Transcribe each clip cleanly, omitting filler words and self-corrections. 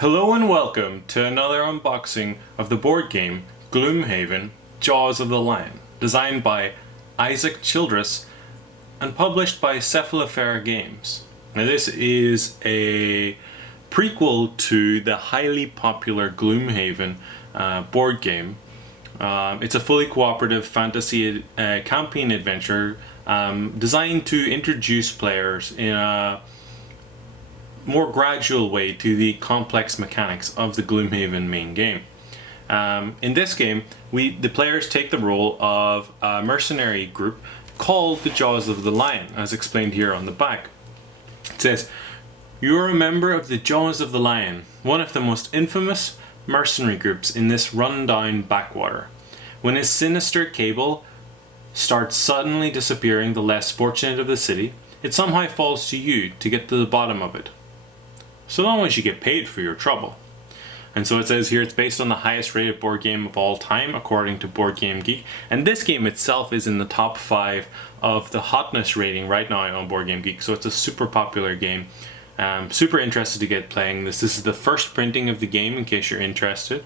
Hello and welcome to another unboxing of the board game Gloomhaven, Jaws of the Lion, designed by Isaac Childress and published by Cephalofair Games. Now this is a prequel to the highly popular Gloomhaven board game. It's a fully cooperative fantasy campaign adventure designed to introduce players in a more gradual way to the complex mechanics of the Gloomhaven main game. In this game, the players take the role of a mercenary group called the Jaws of the Lion, as explained here on the back. It says, "You are a member of the Jaws of the Lion, one of the most infamous mercenary groups in this run-down backwater. When a sinister cable starts suddenly disappearing the less fortunate of the city, it somehow falls to you to get to the bottom of it. So long as you get paid for your trouble." And so it says here it's based on the highest rated board game of all time according to Board Game Geek, and this game itself is in the top 5 of the hotness rating right now on Board Game Geek, so it's a super popular game. Super interested to get playing this. This is the first printing of the game in case you're interested.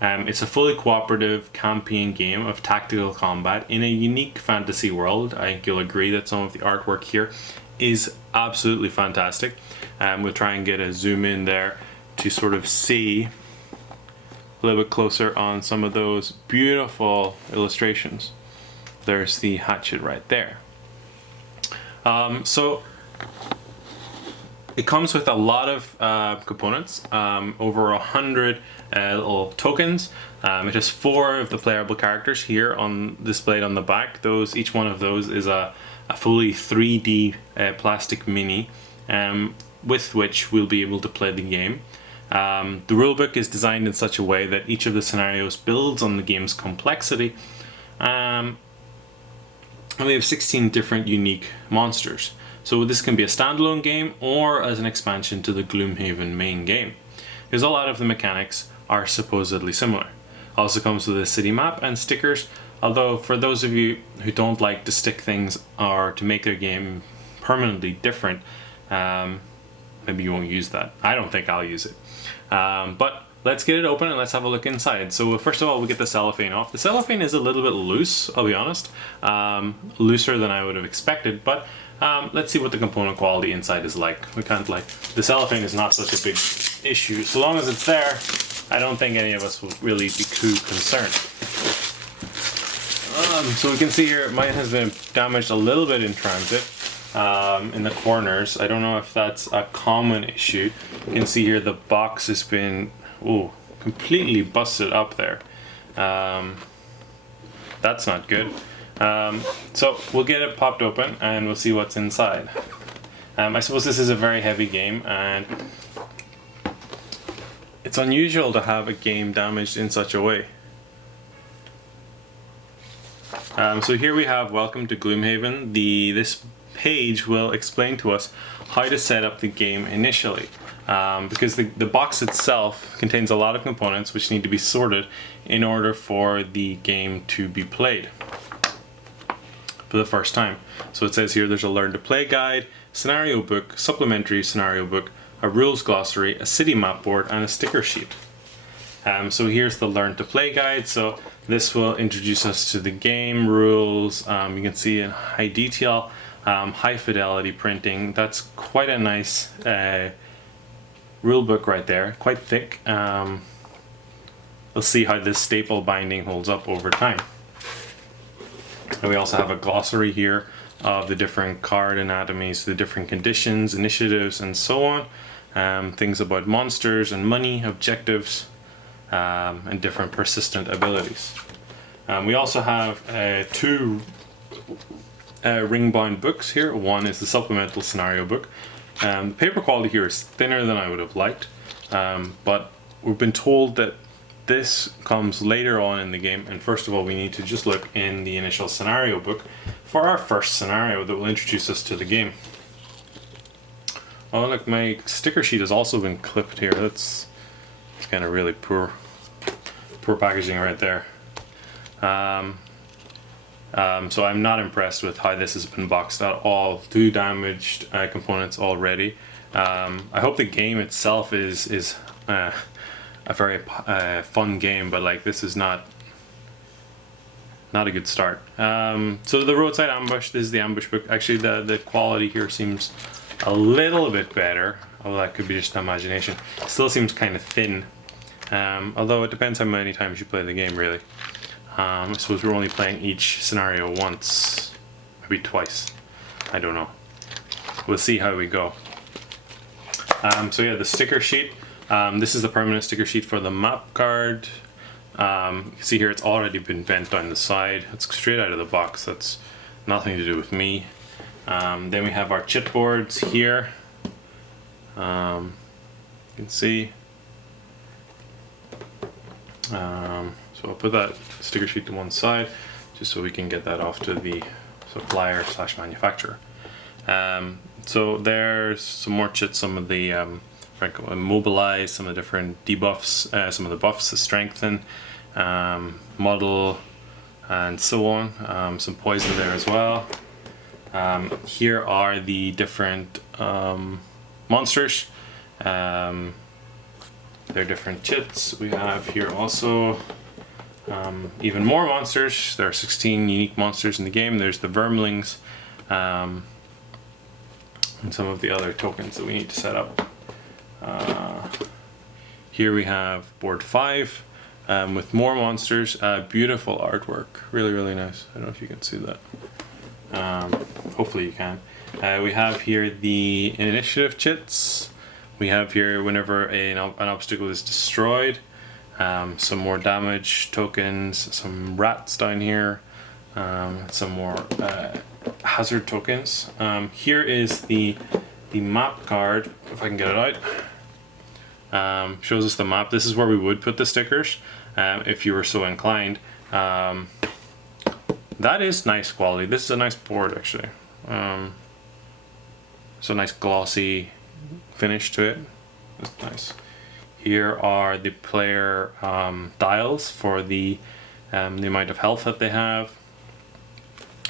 It's a fully cooperative campaign game of tactical combat in a unique fantasy world. I think you'll agree that some of the artwork here is absolutely fantastic. We'll try and get a zoom in there to sort of see a little bit closer on some of those beautiful illustrations. There's the hatchet right there. So it comes with a lot of components, over 100 little tokens. It has 4 of the playable characters here displayed on the back. Each one of those is a fully 3D plastic mini with which we'll be able to play the game. The rulebook is designed in such a way that each of the scenarios builds on the game's complexity, and we have 16 different unique monsters. So this can be a standalone game or as an expansion to the Gloomhaven main game, because a lot of the mechanics are supposedly similar. Also comes with a city map and stickers, although for those of you who don't like to stick things or to make their game permanently different, maybe you won't use that. I don't think I'll use it. But let's get it open and let's have a look inside. So first of all, we get the cellophane off. The cellophane is a little bit loose, I'll be honest. Looser than I would have expected, but let's see what the component quality inside is like. The cellophane is not such a big issue. So long as it's there, I don't think any of us will really be too concerned. So we can see here, mine has been damaged a little bit in transit. In the corners. I don't know if that's a common issue. You can see here the box has been completely busted up there. That's not good. So we'll get it popped open and we'll see what's inside. I suppose this is a very heavy game, and it's unusual to have a game damaged in such a way. So here we have Welcome to Gloomhaven. This page will explain to us how to set up the game initially, because the box itself contains a lot of components which need to be sorted in order for the game to be played for the first time. So it says here there's a learn to play guide, scenario book, supplementary scenario book, a rules glossary, a city map board, and a sticker sheet. So here's the learn to play guide. So this will introduce us to the game rules. You can see in high detail, high fidelity printing. That's quite a nice rule book right there, quite thick. We'll see how this staple binding holds up over time. And we also have a glossary here of the different card anatomies, the different conditions, initiatives, and so on. Things about monsters and money, objectives, and different persistent abilities. We also have 2 ring-bound books here. One is the supplemental scenario book. The paper quality here is thinner than I would have liked, but we've been told that this comes later on in the game, and first of all we need to just look in the initial scenario book for our first scenario that will introduce us to the game. Oh look, my sticker sheet has also been clipped here. That's kind of really poor packaging right there. So I'm not impressed with how this has been boxed at all. 2 damaged components already. I hope the game itself is a very fun game, but like this is not a good start. So the Roadside Ambush, this is the ambush book. Actually, the quality here seems a little bit better, although that could be just imagination. Still seems kind of thin, although it depends how many times you play the game, really. I suppose we're only playing each scenario once, maybe twice. I don't know. We'll see how we go. So yeah, the sticker sheet. This is the permanent sticker sheet for the map card. You can see here it's already been bent down the side. It's straight out of the box. That's nothing to do with me. Then we have our chit boards here. You can see. So I'll put that sticker sheet to one side just so we can get that off to the supplier / manufacturer. So there's some more chits, some of the immobilize, some of the different debuffs, some of the buffs to strengthen, model, and so on. Some poison there as well. Here are the different monsters. They're different chits. We have here also even more monsters. There are 16 unique monsters in the game. There's the vermlings, and some of the other tokens that we need to set up. Here we have board 5 with more monsters. Beautiful artwork, really nice. I don't know if you can see that. Hopefully you can. We have here the initiative chits. We have here whenever an obstacle is destroyed, some more damage tokens, some rats down here, some more hazard tokens. Here is the map card, if I can get it out. Shows us the map. This is where we would put the stickers if you were so inclined. That is nice quality. This is a nice board actually. So nice glossy finish to it. That's nice. Here are the player dials for the amount of health that they have.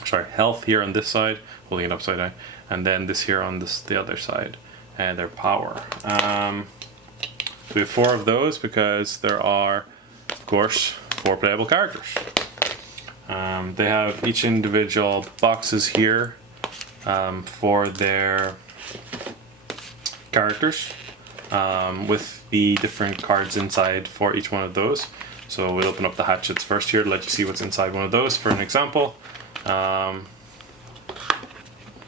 Sorry, health here on this side, holding it upside down, and then this here on the other side, and their power. We have 4 of those because there are, of course, 4 playable characters. They have each individual boxes here for their characters with the different cards inside for each one of those. So we'll open up the hatchets first here to let you see what's inside one of those for an example. Let's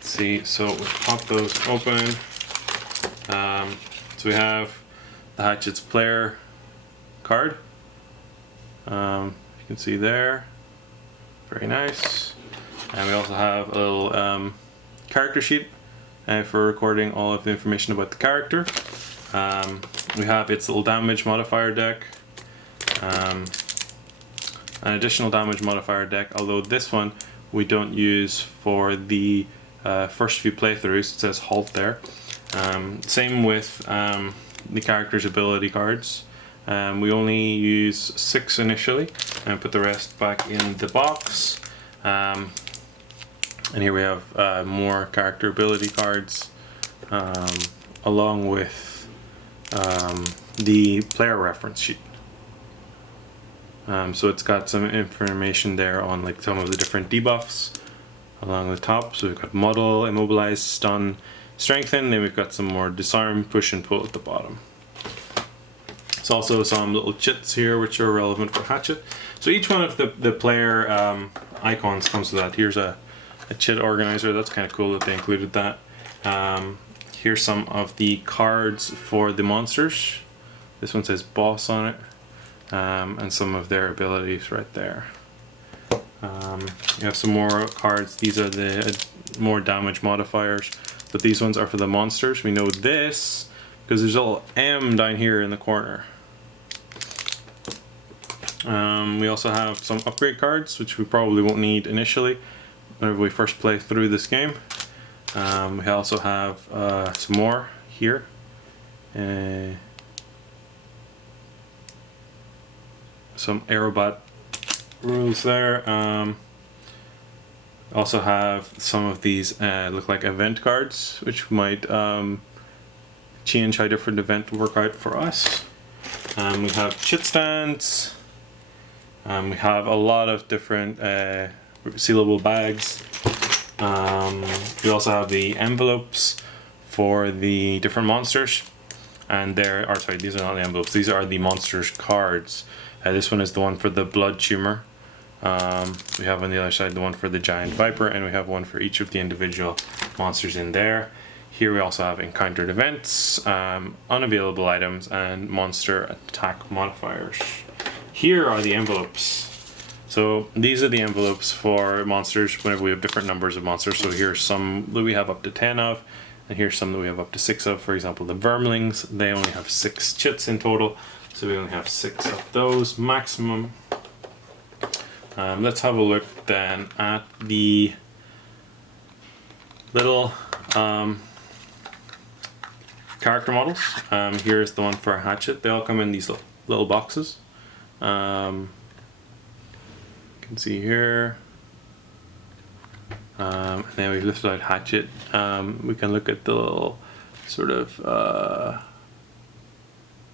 see, so we'll pop those open. So we have the hatchets player card. You can see there, very nice. And we also have a little character sheet for recording all of the information about the character. We have its little damage modifier deck, an additional damage modifier deck, although this one we don't use for the first few playthroughs. It says halt there. Same with the character's ability cards. We only use 6 initially and put the rest back in the box. And here we have more character ability cards along with the player reference sheet. So it's got some information there on like some of the different debuffs along the top. So we've got model, immobilize, stun, strengthen, then we've got some more disarm, push and pull at the bottom. There's also some little chits here which are relevant for hatchet. So each one of the player icons comes with that. Here's a chit organizer. That's kind of cool that they included that. Here's some of the cards for the monsters. This one says boss on it. And some of their abilities right there. You have some more cards. These are the more damage modifiers, but these ones are for the monsters. We know this because there's a little M down here in the corner. We also have some upgrade cards, which we probably won't need initially whenever we first play through this game. We also have some more here. Some Aerobot rules there. Also have some of these look like event cards, which might change how different events work out for us. We have chit stands. We have a lot of different sealable bags. We also have the envelopes for the different monsters, and these are not the envelopes, these are the monsters cards. This one is the one for the blood tumor. We have on the other side the one for the giant viper, and we have one for each of the individual monsters in there. Here we also have encountered events, unavailable items, and monster attack modifiers. Here are the envelopes. So these are the envelopes for monsters whenever we have different numbers of monsters. So here's some that we have up to 10 of, and here's some that we have up to 6 of. For example, the vermlings, they only have 6 chits in total, so we only have 6 of those maximum. Let's have a look then at the little character models. Here's the one for a hatchet. They all come in these little boxes. You can see here. And then we've lifted out hatchet. We can look at the little sort of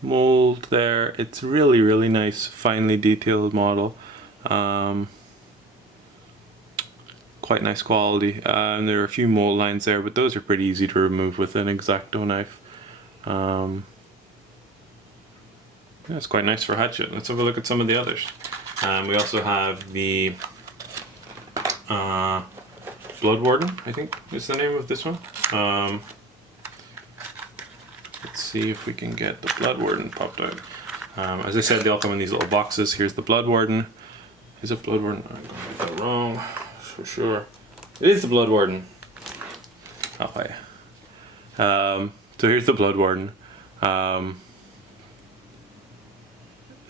mold there. It's really nice, finely detailed model. Quite nice quality. And there are a few mold lines there, but those are pretty easy to remove with an X-Acto knife. Yeah, it's quite nice for hatchet. Let's have a look at some of the others. We also have the Blood Warden, I think is the name of this one. Let's see if we can get the Blood Warden popped out. As I said, they all come in these little boxes. Here's the Blood Warden. Is it Blood Warden? I'm going to get that wrong, for sure. It is the Blood Warden. Okay. So here's the Blood Warden.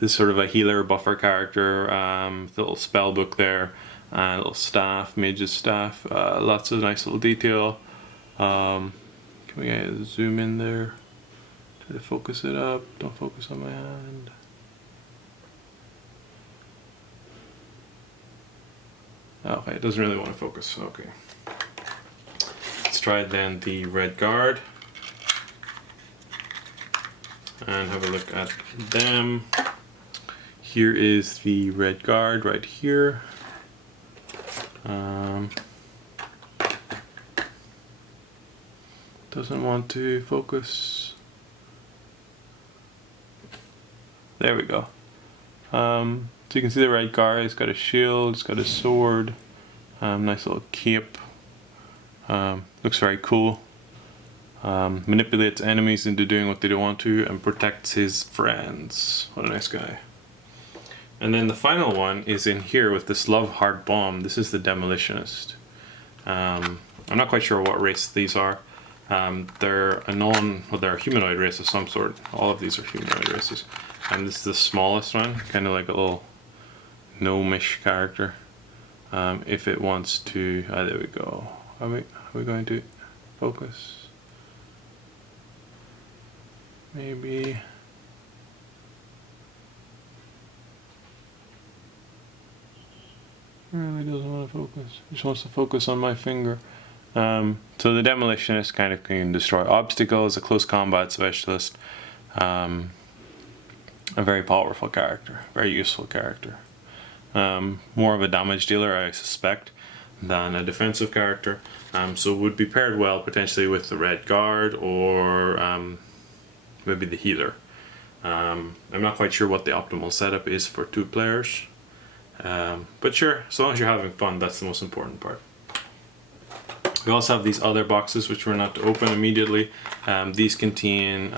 This is sort of a healer buffer character. The little spell book there, and a little staff, mage's staff. Lots of nice little detail. Can we get a zoom in there? Try to focus it up. Don't focus on my hand. Okay, it doesn't really want to focus. Okay. Let's try then the Red Guard and have a look at them. Here is the Red Guard right here. Doesn't want to focus. There we go. So you can see the Red Guard. It's got a shield, it's got a sword, nice little cape. Looks very cool. Manipulates enemies into doing what they don't want to and protects his friends. What a nice guy. And then the final one is in here with this Love Heart Bomb. This is the Demolitionist. I'm not quite sure what race these are. They're they're a humanoid race of some sort. All of these are humanoid races. And this is the smallest one, kind of like a little gnomish character. If it wants to, there we go. Are we going to focus? Maybe. Really doesn't want to focus. Just wants to focus on my finger. So the Demolitionist kind of can destroy obstacles, a close combat specialist. A very powerful character, very useful character. More of a damage dealer, I suspect, than a defensive character. So would be paired well potentially with the Red Guard or maybe the healer. I'm not quite sure what the optimal setup is for 2 players. But sure, as long as you're having fun, that's the most important part. We also have these other boxes which we're not to open immediately. These contain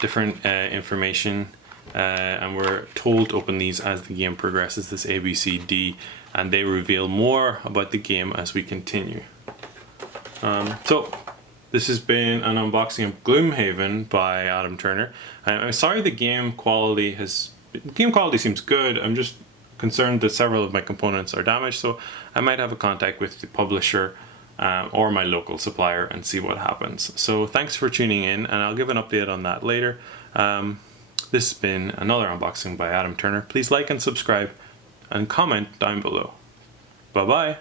different information, and we're told to open these as the game progresses, this A, B, C, D, and they reveal more about the game as we continue. So this has been an unboxing of Gloomhaven by Adam Turner. I'm sorry the game quality seems good. I'm just concerned that several of my components are damaged, so I might have a contact with the publisher or my local supplier and see what happens. So thanks for tuning in, and I'll give an update on that later. This has been another unboxing by Adam Turner. Please like and subscribe and comment down below. Bye bye.